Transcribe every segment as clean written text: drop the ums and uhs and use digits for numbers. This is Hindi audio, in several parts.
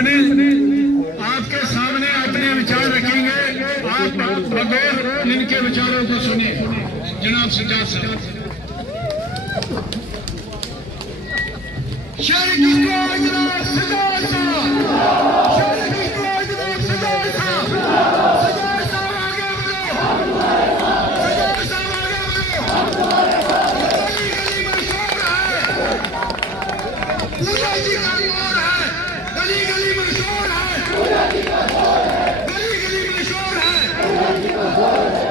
अपने आपके सामने अपने विचार रखेंगे। आप बगैर इनके विचारों को सुनिए। जनाब सज्जाद साहब। शेर किसको जनाब सज्जाद साहब, शेर किसको जनाब सज्जाद साहब, सज्जाद साहब आगे बढ़ो, सज्जाद साहब आगे बढ़ो। गली गली में शोर है, पूजा जी का शोर है, गली गली में शोर है, पूजा जी का शोर है, गली गली में शोर है,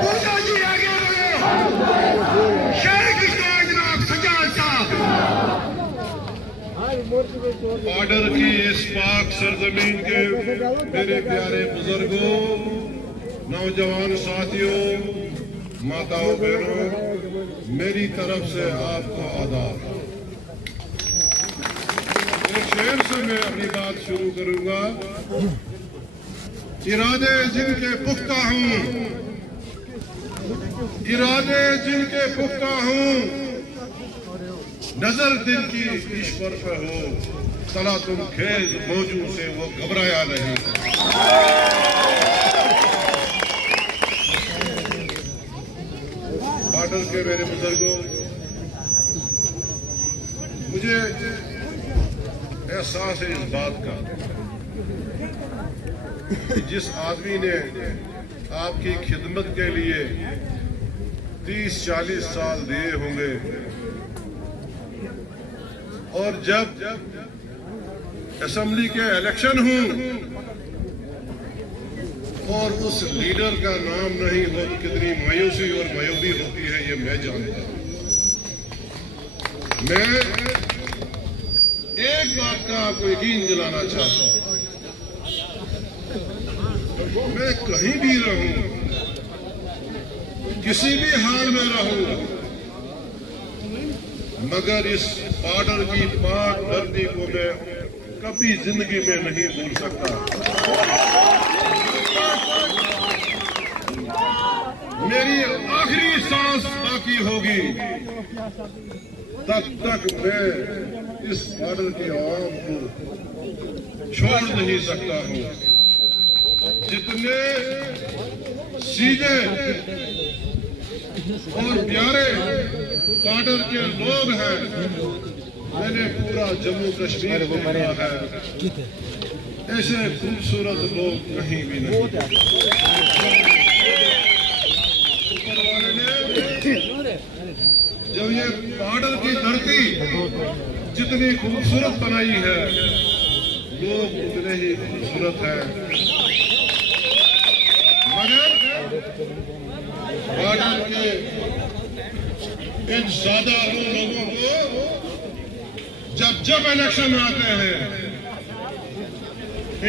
पूजा जी आगे बढ़ो। शेर किसको जनाब सज्जाद साहब। बॉर्डर की इस पाक सरजमीन के मेरे प्यारे बुजुर्गों, नौजवान साथियों, माताओं बहनों, मेरी तरफ से आपको आदाब। एक शेर से मैं अपनी बात शुरू करूंगा। इरादे जिनके पुख्ता हूं, इरादे जिनके पुख्ता हूं, नजर दिल की ईश्वर पे हो, तला तुम खेल मौजू से वो घबराया नहीं। बॉर्डर के मेरे बुजुर्गों, मुझे एहसास है इस बात का कि जिस आदमी ने आपकी खिदमत के लिए 30-40 साल दिए होंगे, और जब असेंबली के इलेक्शन हूं और उस लीडर का नाम नहीं हो तो कितनी मायूसी और मायूबी होती है, ये मैं जानता हूं। मैं एक बात का आपको यकीन दिलाना चाहता हूं, मैं कहीं भी रहूं, किसी भी हाल में रहूं, मगर इस बॉर्डर की पाक धरती को मैं कभी जिंदगी में नहीं भूल सकता। मेरी आखिरी सांस बाकी होगी तब तक मैं इस बॉर्डर के आवाम को छोड़ नहीं सकता हूं। जितने सीधे और प्यारे बॉर्डर के लोग हैं, मैंने पूरा जम्मू कश्मीर देखा है, ऐसे खूबसूरत लोग कहीं भी नहीं। ऊपर वाले ने जब ये बॉर्डर की धरती जितनी खूबसूरत बनाई है, लोग उतने ही खूबसूरत हैं, मगर बॉर्डर के इन साधारण लोगों को जब इलेक्शन आते हैं,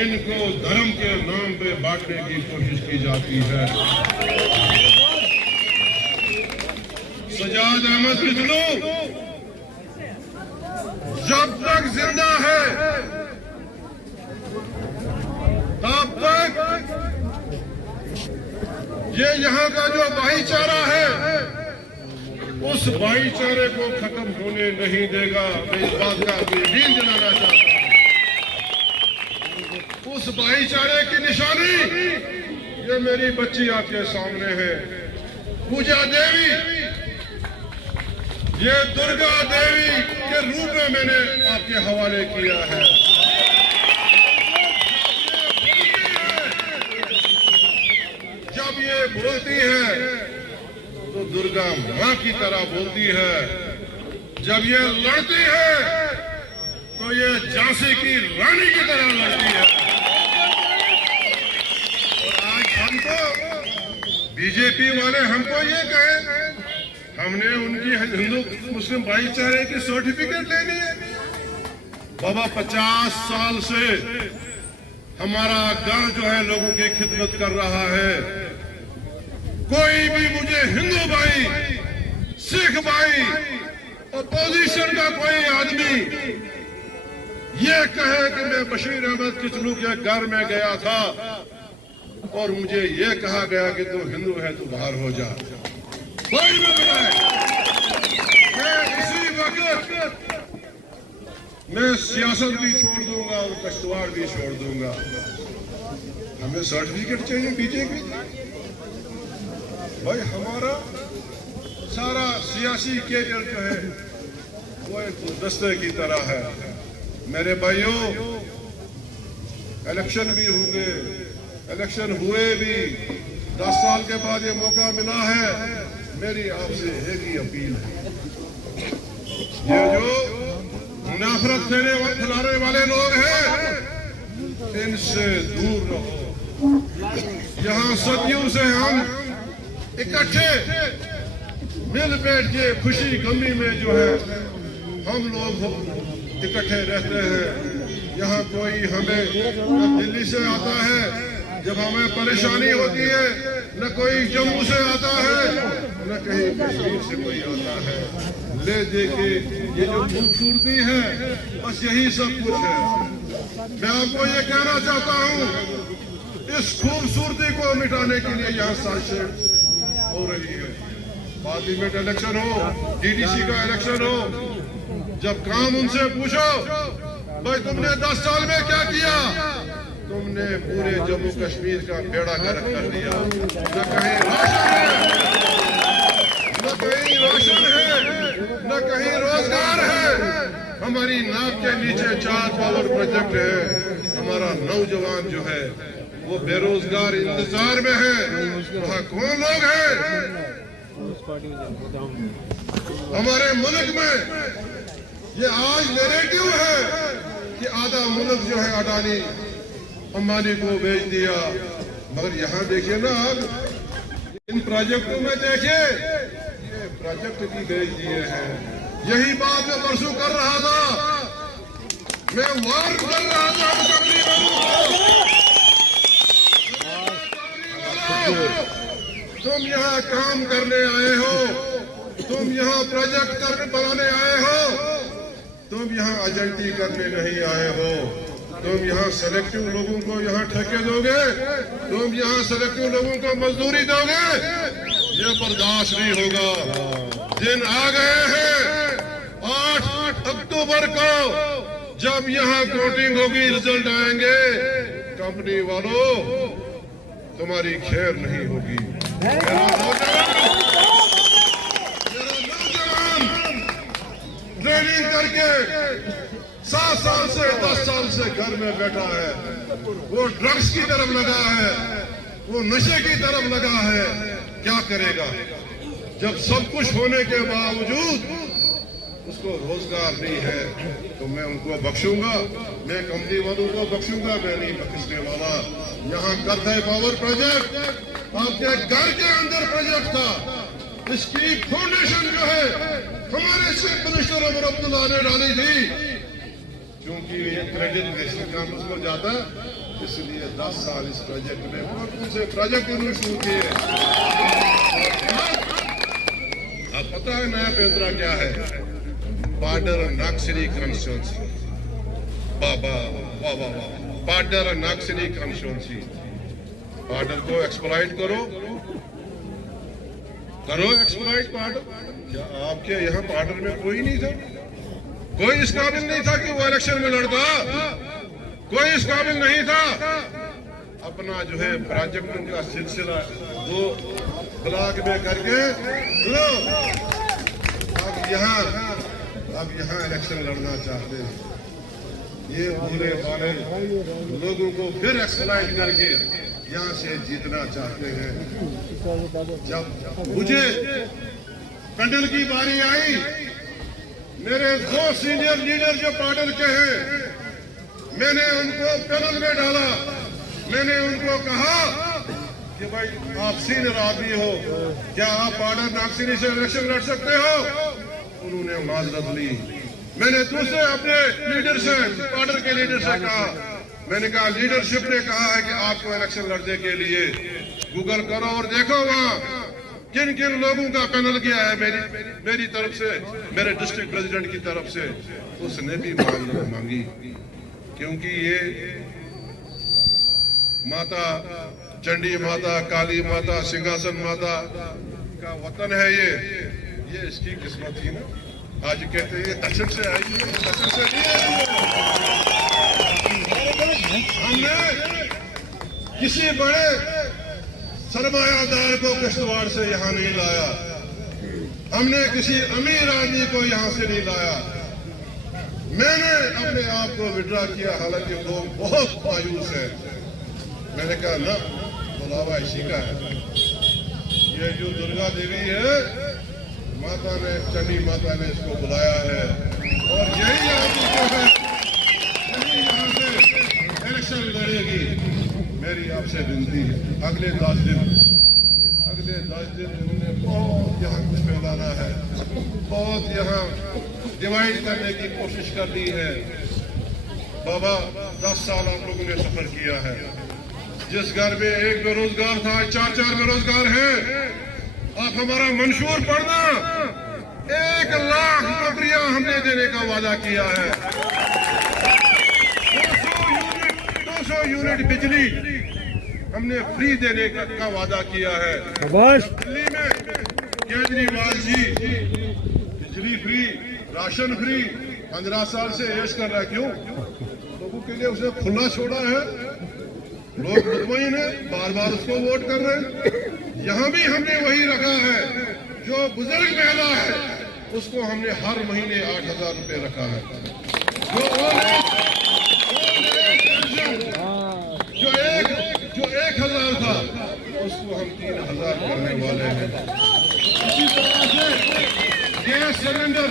इनको धर्म के नाम पे बांटने की कोशिश की जाती है। सज्जाद अहमद किचलू जब तक जिंदा है तब तक ये यहाँ का जो भाईचारा है, उस भाईचारे को खत्म होने नहीं देगा। मैं इस बात का यकीन दिलाना चाहता हूं। उस भाईचारे की निशानी ये मेरी बच्ची आपके सामने है, पूजा देवी। ये दुर्गा देवी के रूप में मैंने आपके हवाले किया है। जब ये बोलती है तो दुर्गा मां की तरह बोलती है, जब ये लड़ती है तो ये झांसी की रानी की तरह लड़ती है। और आज हमको बीजेपी वाले हमको ये कहे हमने उनकी हिंदू मुस्लिम भाईचारे की सर्टिफिकेट लेनी है। बाबा 50 साल से हमारा घर जो है लोगों की खिदमत कर रहा है। कोई भी मुझे हिंदू भाई, सिख भाई, अपोजिशन का कोई आदमी ये कहे कि मैं बशीर अहमद किचलू के घर में गया था और मुझे ये कहा गया कि तू हिंदू है तू बाहर हो जा, कोई भी बताए। मैं इसी वक्त मैं सियासत भी छोड़ दूंगा और कश्तवाड़ भी छोड़ दूंगा। हमें सर्टिफिकेट चाहिए बीजेपी। भाई हमारा सारा सियासी कैरियर जो है वो एक गुलदस्ते की तरह है। मेरे भाइयों, इलेक्शन भी होंगे, इलेक्शन हुए भी, 10 साल के बाद ये मौका मिला है। मेरी आपसे एक ही अपील है, ये जो नफरत फैलाने वाले लोग हैं इनसे दूर रहो। यहाँ सदियों से हम इकट्ठे मिल बैठ के खुशी गमी में जो है हम लोग इकट्ठे रहते हैं। यहाँ कोई हमें दिल्ली से आता है जब हमें परेशानी होती है, न कोई जम्मू से आता है, न कहीं कश्मीर से कोई आता है। ले दे के ये जो खूबसूरती है बस यही सब कुछ है। मैं आपको ये कहना चाहता हूँ, इस खूबसूरती को मिटाने के लिए यहाँ साजिशें हो रही है। पार्लियामेंट इलेक्शन हो, डीडीसी का इलेक्शन हो, जब काम उनसे पूछो भाई तुमने 10 साल में क्या किया, तुमने पूरे जम्मू कश्मीर का बेड़ा गर्क कर दिया। न कहीं राशन है, न कहीं रोजगार है। हमारी नाक के नीचे 4 पावर प्रोजेक्ट है। हमारा नौजवान जो है वो बेरोजगार इंतजार में है। वहाँ कौन लोग हैं? हमारे मुल्क में ये आज नैरेटिव है कि आधा मुल्क जो है अडानी अंबानी को बेच दिया। मगर यहाँ देखिए ना, आप इन प्रोजेक्टों में देखिए, ये प्रोजेक्ट भी बेच दिए हैं। यही बात मैं परसों कर रहा था, मैं वार्न कर रहा था तुम यहाँ काम करने आए हो, तुम यहाँ प्रोजेक्ट बनाने आए हो, तुम यहाँ एजेंटी करने नहीं आए हो। तुम यहाँ सेलेक्टिव लोगों को यहाँ ठेके दोगे, तुम यहाँ सेलेक्टिव लोगों को मजदूरी दोगे, ये बर्दाश्त नहीं होगा। दिन आ गए हैं 8 अक्टूबर को, जब यहाँ काउंटिंग होगी, रिजल्ट आएंगे, कंपनी वालों तुम्हारी खैर नहीं होगी। मेरा नौजवान ट्रेनिंग करके 7 साल से 10 साल से घर में बैठा है, वो ड्रग्स की तरफ लगा है, वो नशे की तरफ लगा है। क्या करेगा जब सब कुछ होने के बावजूद उसको रोजगार नहीं है? तो मैं उनको बख्शूंगा, मैं कंपनी वालों को बख्शूंगा, मैं नहीं बख्शने वाला। यहाँ करता है पावर प्रोजेक्ट, आपके घर के अंदर प्रोजेक्ट था। इसकी फाउंडेशन जो है हमारे चीफ मिनिस्टर अमर अब्दुल्ला ने डाली थी, क्योंकि ये क्रेडिट नेशनल कांग्रेस को जाता, इसलिए 10 साल इस प्रोजेक्ट में बहुत से प्रोजेक्ट उन्होंने शुरू किए। अब पता है नया पेंद्रा क्या है? पाडर नागसिरी कॉन्स्टिट्यूंसी। बाबा वाह वाह वाह, पाडर नागसिरी कॉन्स्टिट्यूंसी। पाडर को एक्सप्लॉइट करो एक्सप्लॉइट पाडर। क्या आपके यहाँ पाडर में कोई नहीं था? कोई इस काबिल नहीं था कि वो इलेक्शन में लड़ता, कोई इस काबिल नहीं था। अपना जो है प्रोजेक्टों का सिलसिला 2 ब्लॉक में करके अब यहाँ इलेक्शन लड़ना चाहते हैं। ये भूले वाले लोगों को फिर एक्सप्लॉइट करके यहाँ से जीतना चाहते हैं। जब मुझे पैनल की बारी आई, मेरे 2 सीनियर लीडर जो पार्टी के हैं, मैंने उनको पैनल में डाला। मैंने उनको कहा कि भाई आप सीनियर आदमी हो, क्या आप पार्टी नागसिरी से इलेक्शन लड़ सकते हो? उन्होंने माजरत ली। मैंने दूसरे अपने लीडर से, पार्टी के लीडर से कहा, मैंने कहा लीडरशिप ने कहा है कि आपको इलेक्शन लड़ने के लिए गूगल करो और देखो वहां किन किन लोगों का पैनल किया है मेरी तरफ से, मेरे डिस्ट्रिक्ट प्रेसिडेंट की तरफ से। उसने भी माजरत मांगी, क्योंकि ये माता चंडी माता, काली माता, सिंहासन माता का वतन है। ये इसकी किस्मत थी ना। आज कहते हैं ये दक्षिण से आई है, दक्षिण से नहीं आई है। हमने किसी बड़े सरमायादार को किश्तवाड़ से यहाँ नहीं लाया, हमने किसी अमीर आदमी को यहाँ से नहीं लाया। मैंने अपने आप को विड्रा किया, हालांकि लोग बहुत मायूस हैं। मैंने कहा ना, बुलावा इसी का है। ये जो दुर्गा देवी है, माता ने, चंडी माता ने इसको बुलाया है और यही यहाँ की जो है, यही यहाँ से इलेक्शन लड़ेगी। मेरी आपसे विनती है, अगले 10 दिन उन्होंने बहुत यहाँ कुछ फैलाना है, बहुत यहाँ डिवाइड करने की कोशिश कर दी है। बाबा 10 साल आप लोगों ने सफर किया है। जिस घर में एक बेरोजगार था, 4 बेरोजगार हैं। आप हमारा मंशूर पढ़ना, 1 लाख नौकरियां हमने देने का वादा किया है। 200 यूनिट बिजली हमने फ्री देने का वादा किया है। दिल्ली में केजरीवाल जी बिजली फ्री, राशन फ्री 15 साल से ऐश कर रहा है। क्यों? लोगों के लिए उसने खुला छोड़ा है, लोग मुतमईन है, बार बार उसको वोट कर रहे हैं। यहाँ भी हमने वही रखा है। जो बुजुर्ग महिला है उसको हमने हर महीने 8,000 रुपए रखा है। जो 1,000 था उसको हम 3,000 करने वाले हैं। इसी तरह से गैस सिलेंडर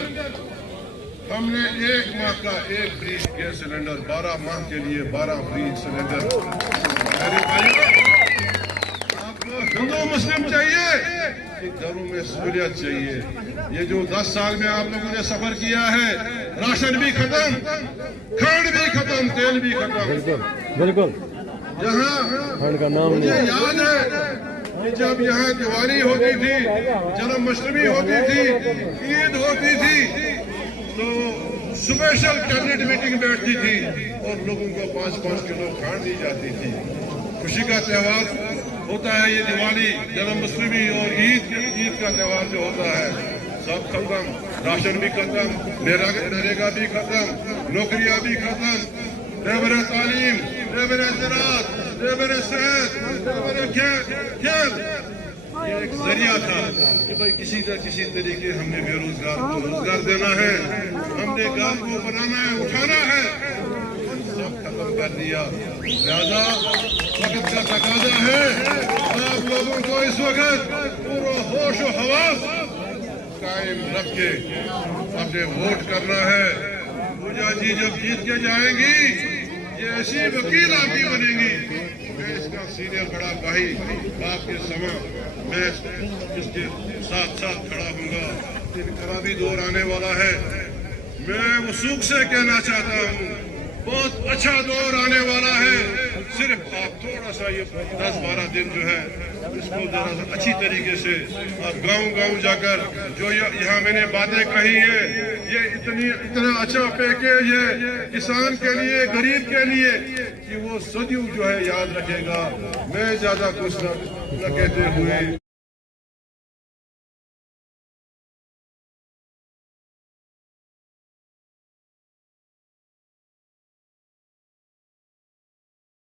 हमने 1 माह का 1 फ्री गैस सिलेंडर, 12 माह के लिए 12 फ्री सिलेंडर। मेरे भाइयों, आपको हिंदू मुस्लिम चाहिए कि घरों में सहूलियत चाहिए? ये जो 10 साल में आप लोगों ने सफर किया है, राशन भी खत्म, खंड भी खत्म, तेल भी खत्म। बिल्कुल यहाँ मुझे याद है कि जब यहाँ दिवाली होती थी, जन्माष्टमी होती थी, ईद होती थी, तो स्पेशल कैबिनेट मीटिंग बैठती थी और लोगों को 5-5 किलो खांड दी जाती थी। खुशी का त्यौहार होता है ये दिवाली, जन्माष्टमी और ईद का त्यौहार जो होता है, सब खत्म, राशन भी खत्म, नरेगा भी खत्म, नौकरियां भी खत्म, रेबर तालीम, रेबर ज़राअत, रेबर सेहत, रेबर खेल। ये एक जरिया था कि भाई किसी न किसी तरीके हमने बेरोजगार को रोजगार देना है, हमने गांव को बनाना है, उठाना है। सब खत्म कर दिया। लिहाजा वक्त का तकाजा है, आप लोगों को इस वक्त पूरा होश और हवास कायम रख के अपने वोट करना है। पूजा जी जब जीत के जाएंगी, ये ऐसी वकील आपकी बनेंगी। मैं इसका सीनियर बड़ा भाई आपके समय मैं इसके साथ खड़ा हूँगा। इनका भी दौर आने वाला है। मैं वसूख से कहना चाहता हूँ, बहुत अच्छा दौर आने वाला है। सिर्फ आप थोड़ा सा ये 10-12 दिन जो है इसको जरा अच्छी तरीके से आप गांव जाकर, जो यहाँ मैंने बातें कही है, ये इतना अच्छा पैकेज है किसान के लिए, गरीब के लिए, कि वो सदियों जो है याद रखेगा। मैं ज्यादा कुछ न कहते हुए